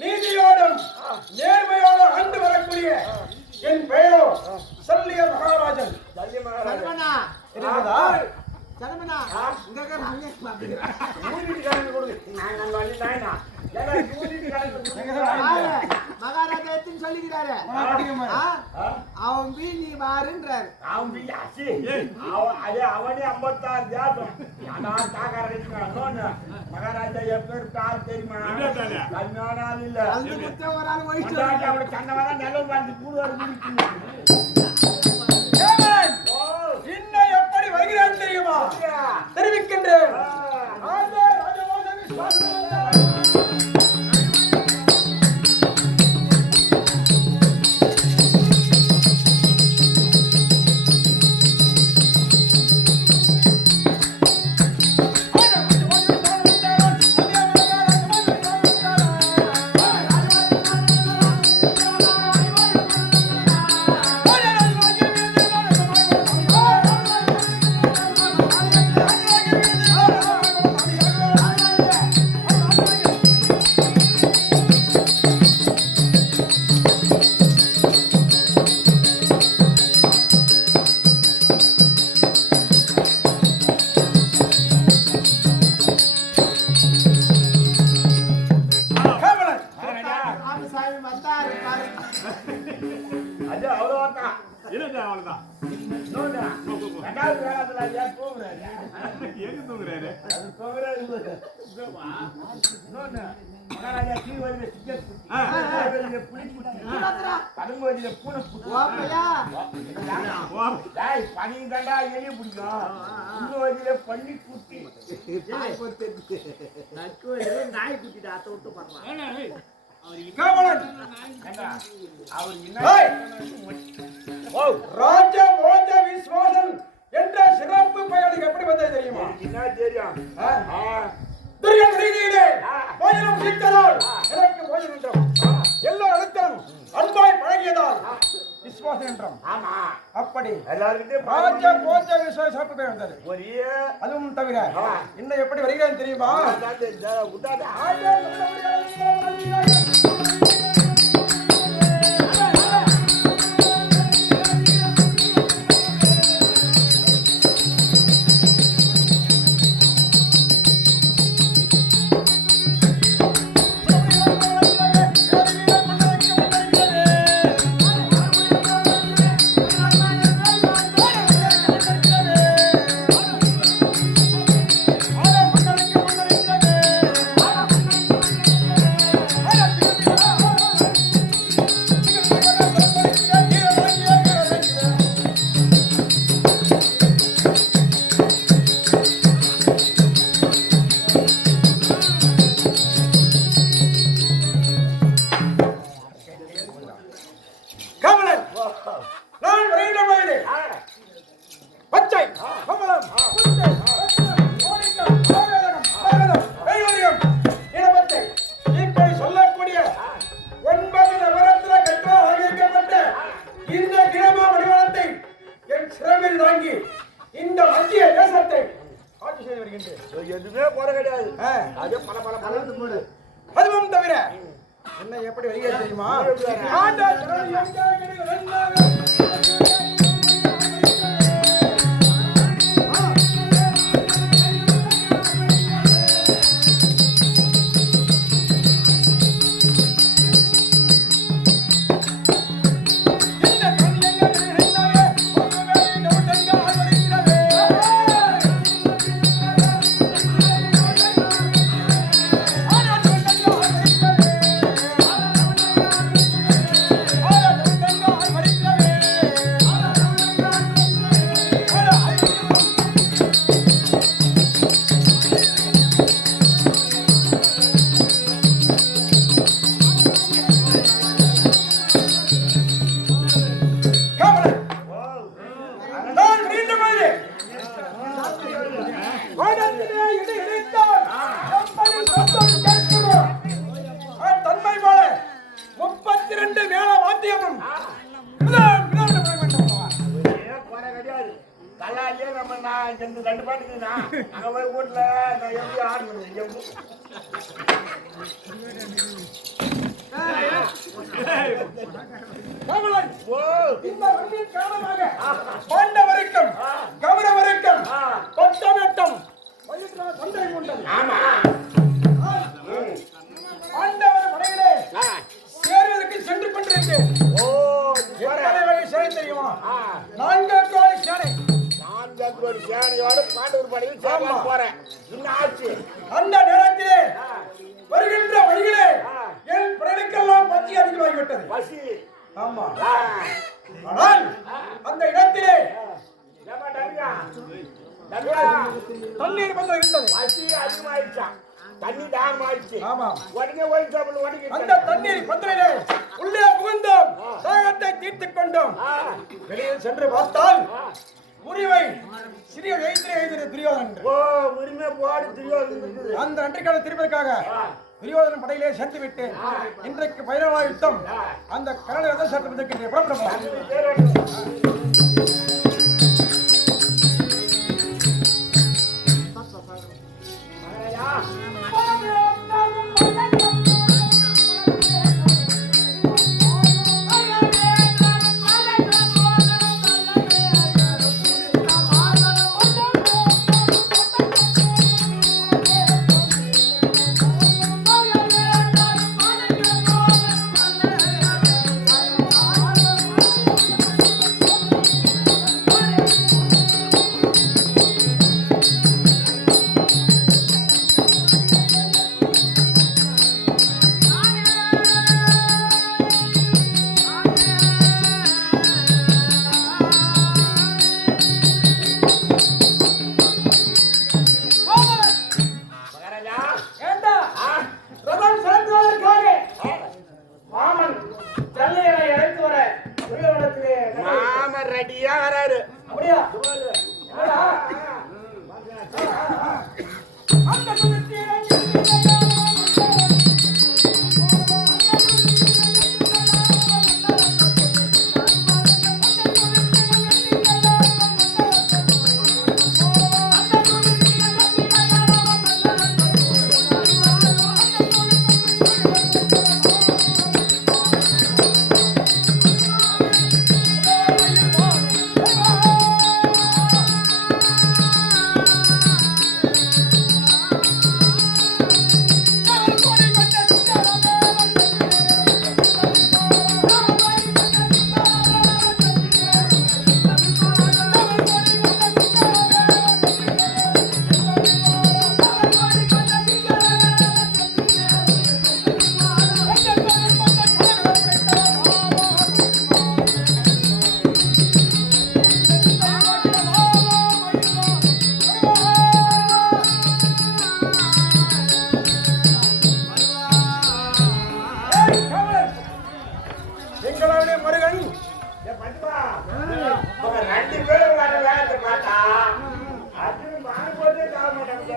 நீதியோடும் நேர்மையோடும் ஆண்டு வரக்கூடிய என் பெயரோ சல்லிய மகாராஜன். மகாராஜா எத்தனை சொல்லிக்கிறாரு அவன் பி நீ மாறுன்றாரு. அவனே 56 ஜாதம் மகாராஜா எப்பேர் ஆள் தெரியுமா? கல்யாண ஆள் இல்ல, ஒரு ஆள் போயிட்டு அவனை சண்டை வர நிலம் வந்து கூடுவாரு. இன்னும் எப்படி வருகிறான் தெரியுமா? தெரிவிக்கின்றேன். என்ற சிறப்பு பெயருக்கு எப்படி வந்தது தெரியுமா? என்ன தெரியும்? போஜனம் சித்ததால் எனக்கு போஜனம் என்றோம். எல்லா இடத்திலும் அன்பாய் பழகியதால் விசுவாசம் என்றோம். அப்படி எல்லாருக்கிட்டையும் ராஜ போஜ விசுவாச சிறப்பு பெயர் வந்தது. அதுவும் தவிர இன்னும் எப்படி வருகிறேன் தெரியுமா? இந்த மத்திய தேசத்தை ஆட்சி செய்து வருகின்றேன். எதுவுமே போற கிடையாது. அது பல பல பலந்து போடு. அதுவும் தவிர என்ன எப்படி வருகிறது தெரியுமா? ரெண்டு பாட்டுக்குண்ணா அங்க போய் வீட்டுல எப்படி ஆடுறது காவலன், ஓ இந்த வண்டியின் காரணமாக பாண்டவருக்கும் கௌரவருக்கும் கொட்டமெட்டும் வயிற்றான சந்தேகம் உண்டது. ஆமா பாண்டவர் படையிலே சேருவதற்கு சென்று கொண்டிருக்கேன். ஓ எத்தனை வகை சேனை தெரியுமா? ஆ 4 கோடி சேனை. நான் ஒரு சேனையோட பாண்டவர் படையில் சேரலாம் போறேன். இன்னும் ஆச்சு. அந்த நேரத்திலே வருகின்ற வழியிலே என் பிறனுக்கெல்லாம் பசி அதிகமாகிவிட்டது. பசி. ஆமா. ஆ ஆனால் அந்த இடத்திலே ஏமா டமியா டமியா தண்ணீர் வந்து இருந்தது. பசி அதிகமாயிடுச்சா? தண்ணி தாகம் ஆயிடுச்சு. ஆமா. உடனே ஒயின் சாப்பிடு உடனே அந்த தண்ணீர் பந்தலிலே உள்ளே புகுந்தோம், தாகத்தை தீர்த்துக் கொண்டோம். வெளியில் சென்று பார்த்தால் முறிவை சிறிய வயசிலே எழுதிய துரியோதனன். ஓ உரிமை போடு தெரியும். அந்த நன்றிக்கான திருப்பதற்காக துரியோதனன் படையிலே சென்று விட்டு இன்றைக்கு பைரவா யுத்தம் அந்த கரடு ரத சட்டத்திற்கு புறப்படும். மாமன் ரெடியா வராரு. அப்படியா? எங்களுடைய முருகன் ரெண்டு பேரும் வர வேலை பார்த்தா அது மாறு போட்டே தர மாட்டாங்க.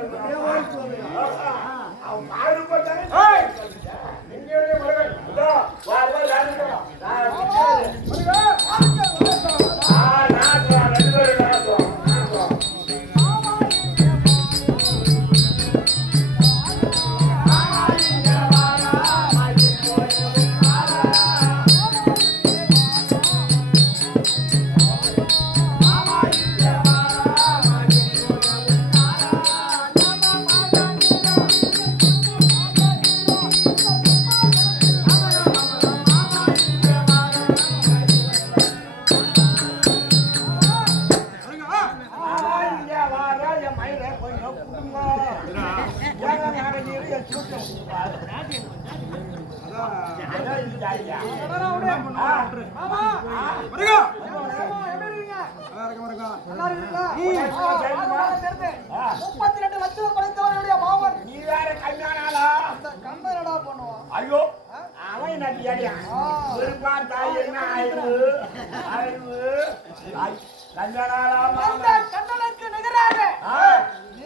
அவன் மாறு போட்டாங்க. எங்களுடைய முருகன் ஐயோ அவன் நடிகாடியா ஒரு பார்த்தா என்ன ஆய்வு ஆய்வு கண்ணனுக்கு நிகராக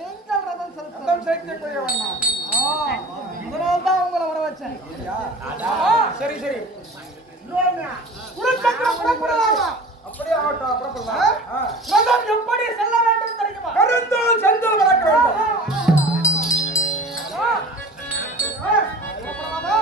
எங்கள் ரதம் ரதம் சேர்க்கக்கூடியவன் நான். அதனால்தான் உங்களை வர வச்சேன். சரி சரி குருச்சக்கரம் புறப்படலாமா? அப்படியே ஆகட்டும், புறப்படலாம். ரதம் எப்படி செல்ல வேண்டும் தெரியுமா? கருந்தோல் செந்தல் வளர்க்க வேண்டும். புறப்படலாமா?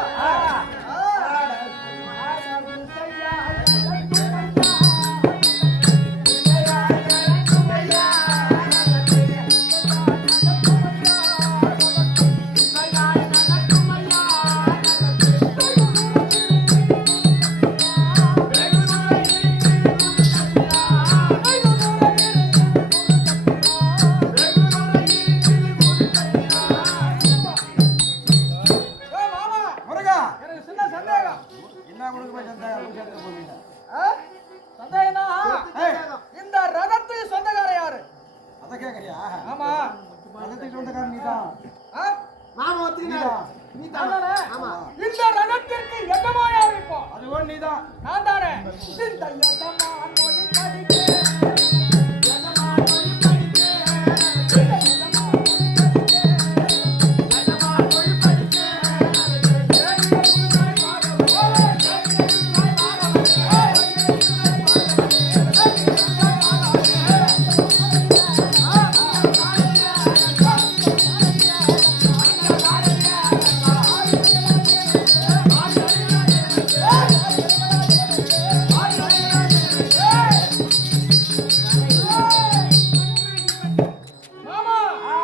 சின்ன சந்தேகம். என்ன கொடுக்க போய் சந்தேகம் ஆ? சந்தேகம்னா, இந்த ரதத்துக்கு சொந்தக்காரர் யாரு? அதை கேட்கறியா? ஆமா. ரதத்துக்கு சொந்தக்காரன் நீதான். ஆ? நீதான். நான்தானே? இந்த ரதத்திற்கு எஜமா யாரு இப்போ? அதுவும் நீதான். நான் தானே. இந்த எஜமான் மொழி படிக்க. மாமா,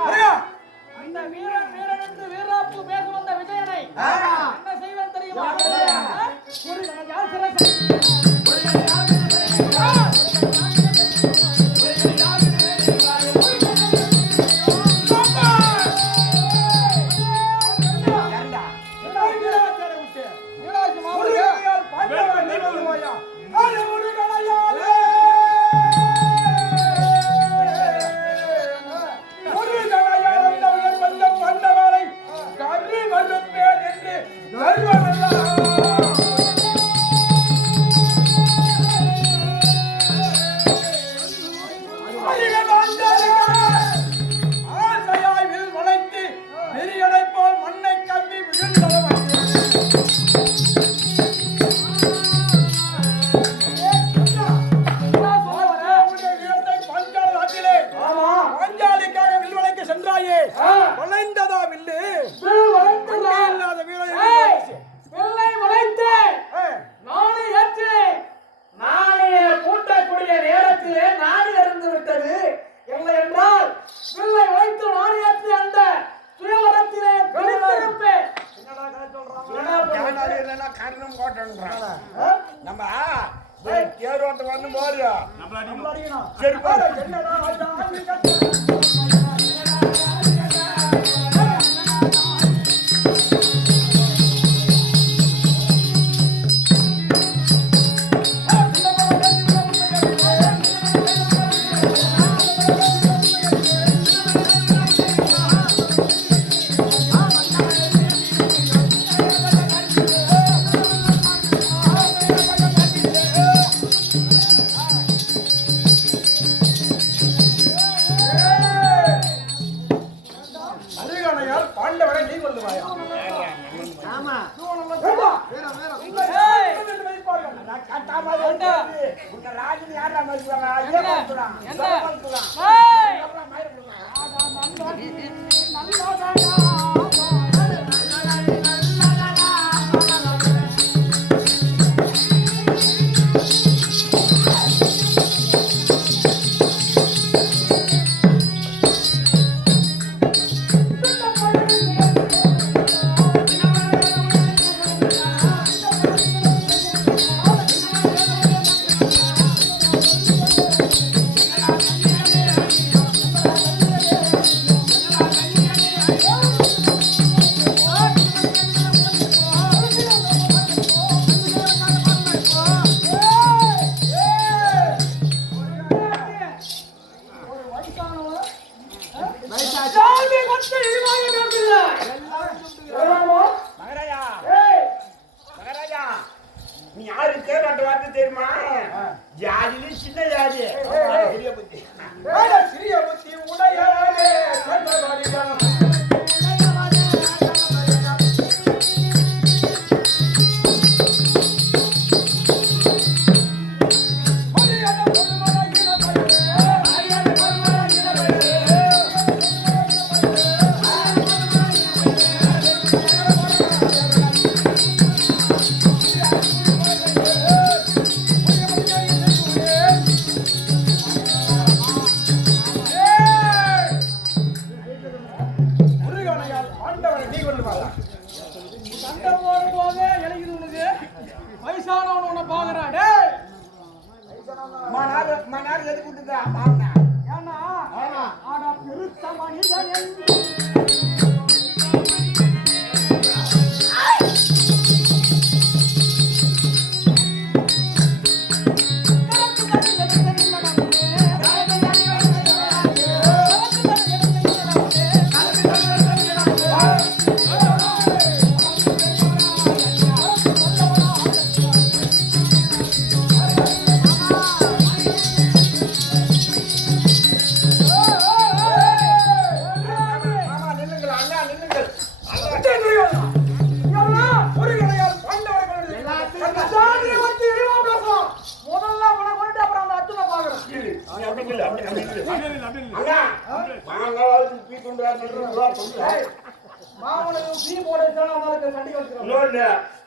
ஐயா! அந்த வீரன் வீரன் என்று வீராப்பு பேச வந்த விஜயனை என்ன செய்வேன் தெரியுமா? ஆ? ஒரு யார் சிறப்பு? ஏண்டா? என்ன வீராச்சார விட்டு? வீராஜ் மாமா, முருகையால் பாண்டவன் நீ வருவாயா? அது முருகனையாலே! முருகனையால் அந்த உயர் வந்த பாண்டவரை கரு வலுப்பேன் என்று கர்வமெல்லாம் ஆசையாய் வில் வளைத்து வெறியனைப் போல் மண்ணை கம்பி விழுந்தவன் பாஞ்சாலிக்காக வில் வளைக்க சென்றாயே வளைந்ததா வில்லு அங்கே இல்லாத வீரன் வெள்ளை வளைத்து நாளை ஏற்று நாளை கூட்டக்கூடிய நேரத்திலே நாடு இறந்து விட்டது. இல்லை என்றால் வெள்ளை வைத்து நாடு ஏற்றி அந்த சுயவரத்திலே பிடித்திருப்பேன். ஜானாரி இல்லைன்னா கர்ணம் கோட்டன்றான். நம்ம தேரோட்ட வந்து போறியா சரி பாரு. அருகானையால் பாண்டவரை நீ கொள்ளுவாயா? உன்னை ராஜினி யாரா மதிப்பாங்க? ஐயா மதிப்பாங்க. என்ன? சொல்ல மதிப்பாங்க. ஏய்! அப்புறம் மயிர் கொடுங்க. மகராஜா மகராஜா நீ யாரு தேரோட்ட வார்த்தை தெரியுமா? ஜாதியில சின்ன ஜாதி பெரிய புத்தி. சிறிய புத்தி உடையானே கண்டபடிதான். முருகனையால் பாண்டவரை நீ கொள்ளுவாயா? சண்டை போடும்போதே இறங்குது உனக்கு. வயசானவன் உன்னை பாக்குறான். டேய், மனார் எதுக்கு விட்டுதா பாவனா? ஏன்னா ஆனா பெருத்த மனிதன் என்று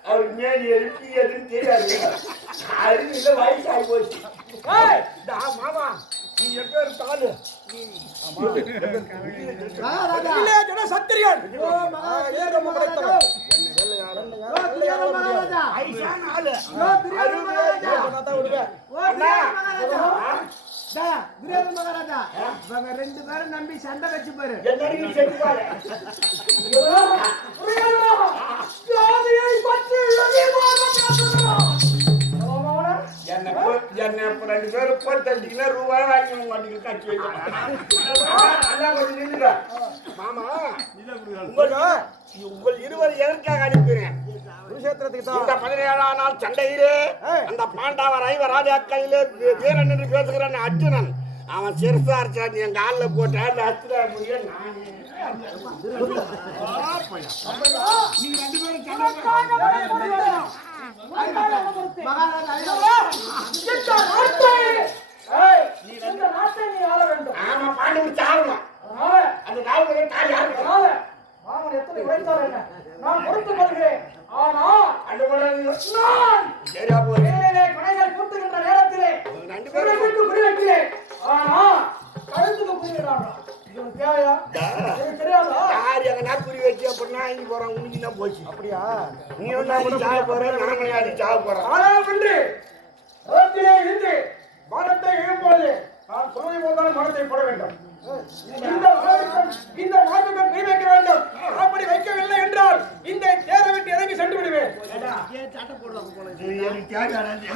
அவருக்கு மேல் எழுப்பி எதுன்னு தெரியாது. அது இல்லை வயசாகி போச்சு. ஏய், மாமா நீ எப்பேர் தாலு மகாராஜா இல்லையா ஜன சத்திரியன் ஓ ஏகம் படைத்தவன். துரியோதன மகாராஜா வயசான ஆளு. ஓ துரியோதன மகாராஜா நான் தான் விடுவேன். ஓ துரியோதன மகாராஜா டேய் துரியோதன மகாராஜா இவங்க ரெண்டு பேரும் நம்பி சண்டை வச்சு பாரு என்னடி செஞ்சுப்பாரு. ஜாதியை பற்றி எளிதாக பேசுகிறான். என்ன இப்ப 2 பேரும் போட்டு ரூபாய் வாங்கி மாட்டேங்க கட்சி வைக்கலாம். கொஞ்சம் நின்றுடா. மாமா உங்கள் இருவர் எதற்காக அனுப்புகிறேன்? குருஷேத்திரத்துக்கு இந்த தான் 17ஆம் நாள் சண்டையிலே அந்த பாண்டவர் ஐவராஜா கையிலே வீரன் என்று பேசுகிறான் அர்ஜுனன். அவன் சிறுசாரிச்சான் என் காலில் போட்டா அந்த அர்ஜுனா முடிய நானே. நீங்க 2 பேரும் மகாராஜா இந்த நாட்டை ஏய், இந்த நாட்டை நீ ஆள வேண்டும். ஆமா பாண்டவர் சாகணும். அதனால அந்த நாள் தாய் யாரு? அதனால மாமன் எத்தனை உழைத்தார் என்ன நான் பொறுத்துக் கொள்கிறேன். ஆனா அந்த நான் சரியா போய் வேலையிலே கடைகள் கூட்டுகின்ற நேரத்திலே 2 பேரும் சுரத்திற்கு குறி வைக்கிறேன். ஆனா கழுத்துக்கு புரிகிறாரா? இது உனக்கு தேவையா? எனக்கு தெரியாதா? யார் எங்கன்னா குறி வச்சு அப்படின்னா இங்க போறான் உனக்கு தான் போச்சு. அப்படியா? நீ ஒண்ணு சாக போற நாம யாரு சாக போறோம். ஆனால் ஒன்று களத்திலே இருந்து மரத்தை இழுப்போது நான் சொல்வதை போதாலும் மரத்தை போட வேண்டும். இந்த மாட்டுக்கு நீ வைக்க வேண்டும். அப்படி வைக்கவில்லை என்றால் இந்த தேரை விட்டு இறங்கி சென்று விடுவேன். இது எனக்கு தேவையானது.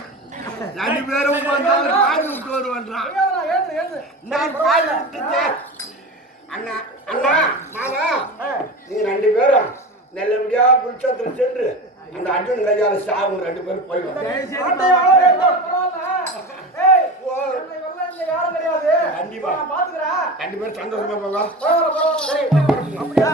2 பேரும் வந்தாலும் பாடு விட்டு வருவான்றான். தெரியாதா? எழுந்து எழுந்து நான் பாடு விட்டுட்டேன். அண்ணா அண்ணா மாமா நீங்க 2 பேரும் நல்லபடியா புருஷத்துல சென்று அந்த அர்ஜுன் கையால சாகும் 2 பேரும் போய்வாங்க. நாட்டை ஆள வேண்டும். பரவாயில்ல. ஏய், என்னை வெல்ல இங்க யாரும் கிடையாது. கண்டிப்பா. நான் பாத்துக்கிறேன். 2 பேரும் சந்தோஷமா போங்க. பரவாயில்ல, பரவாயில்ல. சரி, அப்படியா?